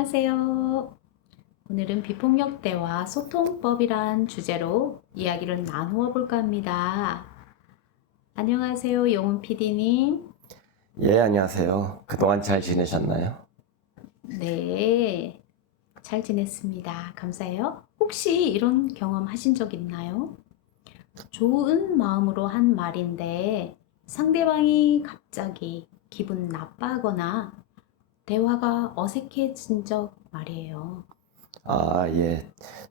안녕하세요. 오늘은 비폭력 대화 소통법이란 주제로 이야기를 나누어 볼까 합니다. 안녕하세요, 용훈 PD님. 예, 안녕하세요. 그동안 잘 지내셨나요? 네, 잘 지냈습니다. 감사해요. 혹시 이런 경험 하신 적 있나요? 좋은 마음으로 한 말인데 상대방이 갑자기 기분 나빠하거나 대화가 어색해진 적 말이에요. 아, 예.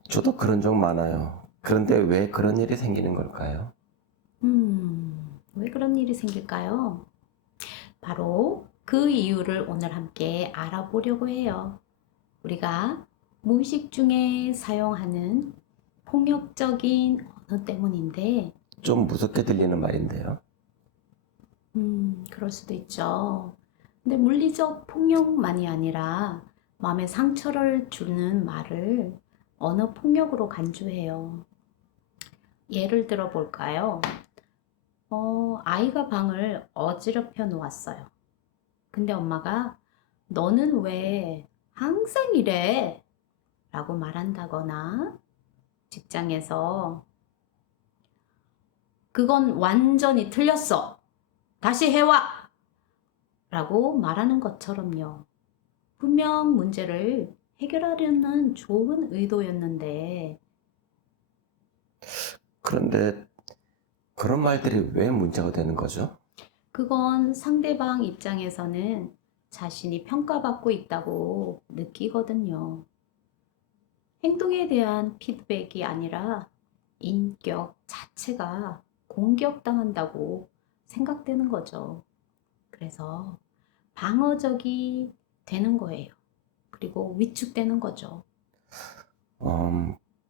저도 그런 적 많아요. 그런데 왜 그런 일이 생기는 걸까요? 왜 그런 일이 생길까요? 바로 그 이유를 오늘 함께 알아보려고 해요. 우리가 무의식 중에 사용하는 폭력적인 언어 때문인데, 좀 무섭게 들리는 말인데요. 그럴 수도 있죠. 근데 물리적 폭력만이 아니라 마음에 상처를 주는 말을 언어 폭력으로 간주해요. 예를 들어 볼까요? 아이가 방을 어지럽혀 놓았어요. 근데 엄마가 너는 왜 항상 이래? 라고 말한다거나 직장에서 그건 완전히 틀렸어. 다시 해와! 라고 말하는 것처럼요. 분명 문제를 해결하려는 좋은 의도였는데 그런데 그런 말들이 왜 문제가 되는 거죠? 그건 상대방 입장에서는 자신이 평가받고 있다고 느끼거든요. 행동에 대한 피드백이 아니라 인격 자체가 공격당한다고 생각되는 거죠. 그래서 방어적이 되는 거예요. 그리고 위축되는 거죠.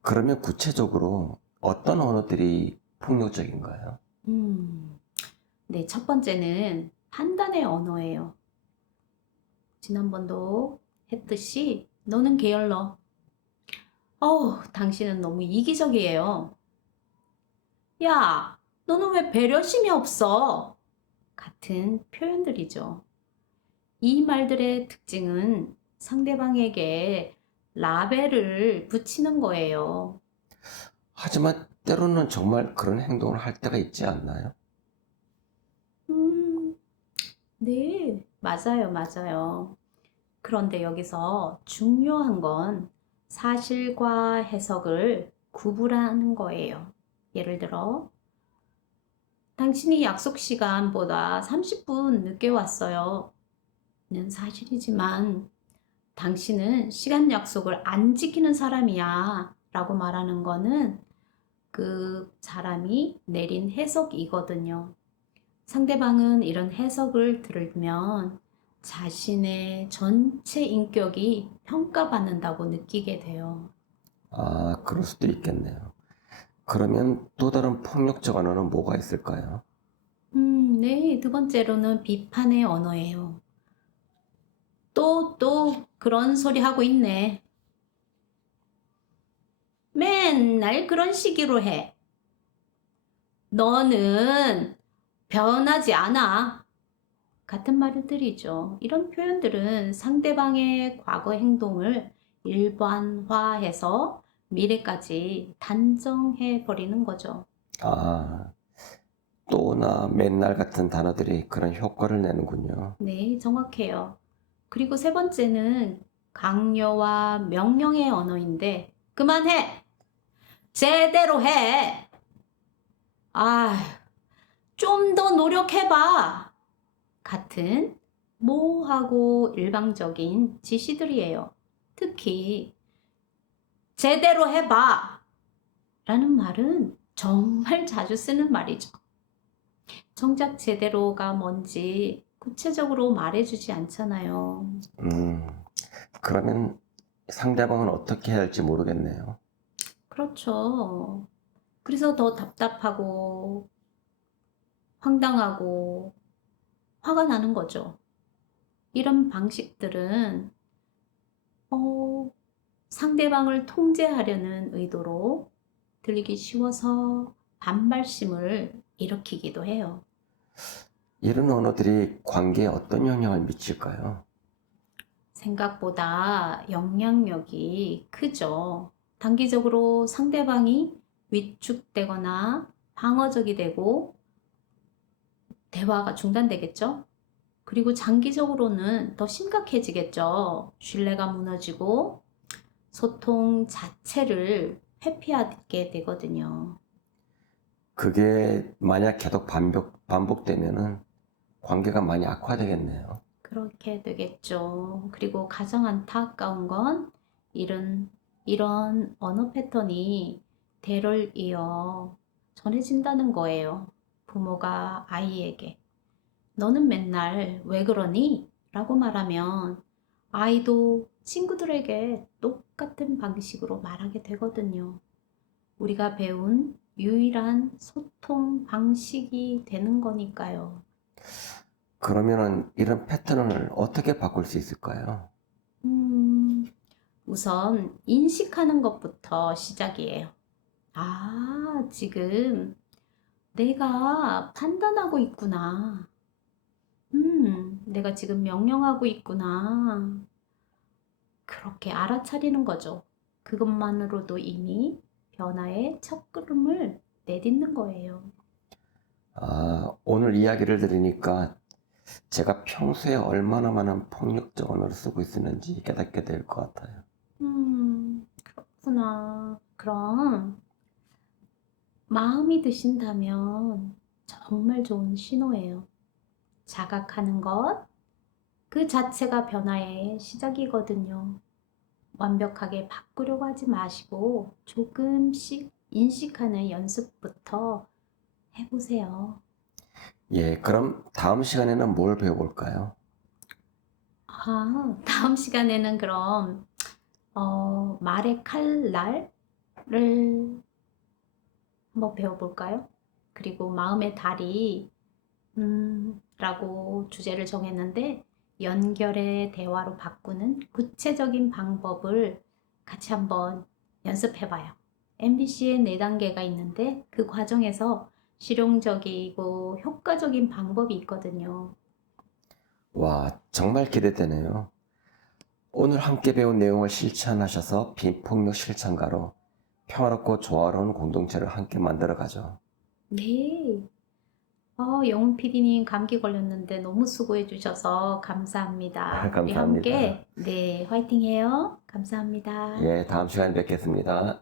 그러면 구체적으로 어떤 언어들이 폭력적인가요? 음, 네, 첫 번째는 판단의 언어예요. 지난번도 했듯이 너는 게을러. 당신은 너무 이기적이에요. 야, 너는 왜 배려심이 없어? 같은 표현들이죠. 이 말들의 특징은 상대방에게 라벨을 붙이는 거예요. 하지만 때로는 정말 그런 행동을 할 때가 있지 않나요? 음, 네, 맞아요, 맞아요. 그런데 여기서 중요한 건 사실과 해석을 구분하는 거예요. 예를 들어, 당신이 약속 시간보다 30분 늦게 왔어요. 는 사실이지만 당신은 시간 약속을 안 지키는 사람이야. 라고 말하는 거는 그 사람이 내린 해석이거든요. 상대방은 이런 해석을 들으면 자신의 전체 인격이 평가받는다고 느끼게 돼요. 아, 그럴 수도 있겠네요. 그러면 또 다른 폭력적 언어는 뭐가 있을까요? 네. 두 번째로는 비판의 언어예요. 또 그런 소리 하고 있네. 맨날 그런 식으로 해. 너는 변하지 않아. 같은 말들이죠. 이런 표현들은 상대방의 과거 행동을 일반화해서 미래까지 단정해 버리는 거죠. 아, 또나 맨날 같은 단어들이 그런 효과를 내는군요. 네, 정확해요. 그리고 세 번째는 강요와 명령의 언어인데, 그만해! 제대로 해! 아, 좀 더 노력해봐! 같은 모호하고 일방적인 지시들이에요. 특히 제대로 해봐! 라는 말은 정말 자주 쓰는 말이죠. 정작 제대로가 뭔지 구체적으로 말해주지 않잖아요. 그러면 상대방은 어떻게 해야 할지 모르겠네요. 그렇죠. 그래서 더 답답하고 황당하고 화가 나는 거죠. 이런 방식들은 어, 상대방을 통제하려는 의도로 들리기 쉬워서 반발심을 일으키기도 해요. 이런 언어들이 관계에 어떤 영향을 미칠까요? 생각보다 영향력이 크죠. 단기적으로 상대방이 위축되거나 방어적이 되고 대화가 중단되겠죠. 그리고 장기적으로는 더 심각해지겠죠. 신뢰가 무너지고 소통 자체를 회피하게 되거든요. 그게 만약 계속 반복되면은 관계가 많이 악화되겠네요. 그렇게 되겠죠. 그리고 가장 안타까운 건 이런 언어 패턴이 대를 이어 전해진다는 거예요. 부모가 아이에게 너는 맨날 왜 그러니? 라고 말하면 아이도 친구들에게 똑같은 방식으로 말하게 되거든요. 우리가 배운 유일한 소통 방식이 되는 거니까요. 그러면은 이런 패턴을 어떻게 바꿀 수 있을까요? 음, 우선 인식하는 것부터 시작이에요. 아, 지금 내가 판단하고 있구나. 내가 지금 명령하고 있구나. 그렇게 알아차리는 거죠. 그것만으로도 이미 변화의 첫걸음을 내딛는 거예요. 오늘 이야기를 들으니까 제가 평소에 얼마나 많은 폭력적 언어를 쓰고 있었는지 깨닫게 될 것 같아요. 그렇구나. 그럼 마음이 드신다면 정말 좋은 신호예요. 자각하는 것, 그 자체가 변화의 시작이거든요. 완벽하게 바꾸려고 하지 마시고 조금씩 인식하는 연습부터 해보세요. 예, 그럼 다음 시간에는 뭘 배워볼까요? 다음 시간에는 그럼 말의 칼날을 한번 배워볼까요? 그리고 마음의 다리 라고 주제를 정했는데 연결의 대화로 바꾸는 구체적인 방법을 같이 한번 연습해봐요. MBC의 4단계가 있는데 그 과정에서 실용적이고 효과적인 방법이 있거든요. 와, 정말 기대되네요. 오늘 함께 배운 내용을 실천하셔서 비폭력 실천가로 평화롭고 조화로운 공동체를 함께 만들어가죠. 네. 영훈 PD님 감기 걸렸는데 너무 수고해 주셔서 감사합니다. 우리 감사합니다. 함께, 네, 화이팅 해요. 감사합니다. 예, 다음 시간에 뵙겠습니다.